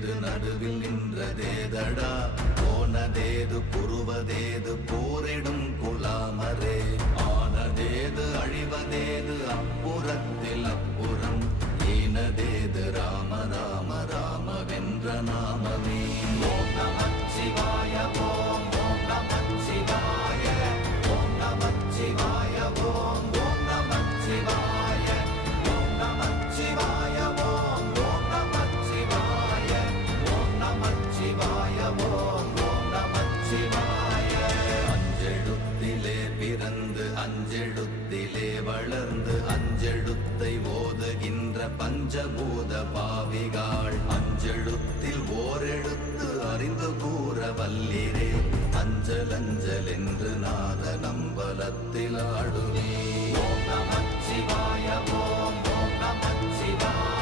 நின்றதேது நடுவில் நின்றதேதடா போனதேது புருவதேது போரிடும் குலாமரே ஆனதேது அழிவதேது அப்புறத்தில் அப்புறம் ஈனதேது ராம ராம ராம வென்ற நாமமே ஓம் நமச்சிவாய ஓம் ஓம் நமச்சிவாய ஓம் நமச்சிவாய ஓம் ஓம் நமச்சிவாய ஓம் நமச்சிவாய ஓம் ஓம் நமச்சிவாய ஓம் நமச்சிவாய ஓம் ஓம் நமச்சிவாய அஞ்செழுத்திலே பிறந்து அஞ்செழுத்திலே வளர்ந்து அஞ்செழுத்தை ஓதுகின்ற பஞ்சபூத பாவிகாள் அஞ்செழுத்தில் ஓரெழுத்து அறிந்து கூற வல்லிரே அஞ்சல் அஞ்சல் என்று நாத நம்பலத்தில் ஆடுவே ஓம் நமச்சிவாய ஓம்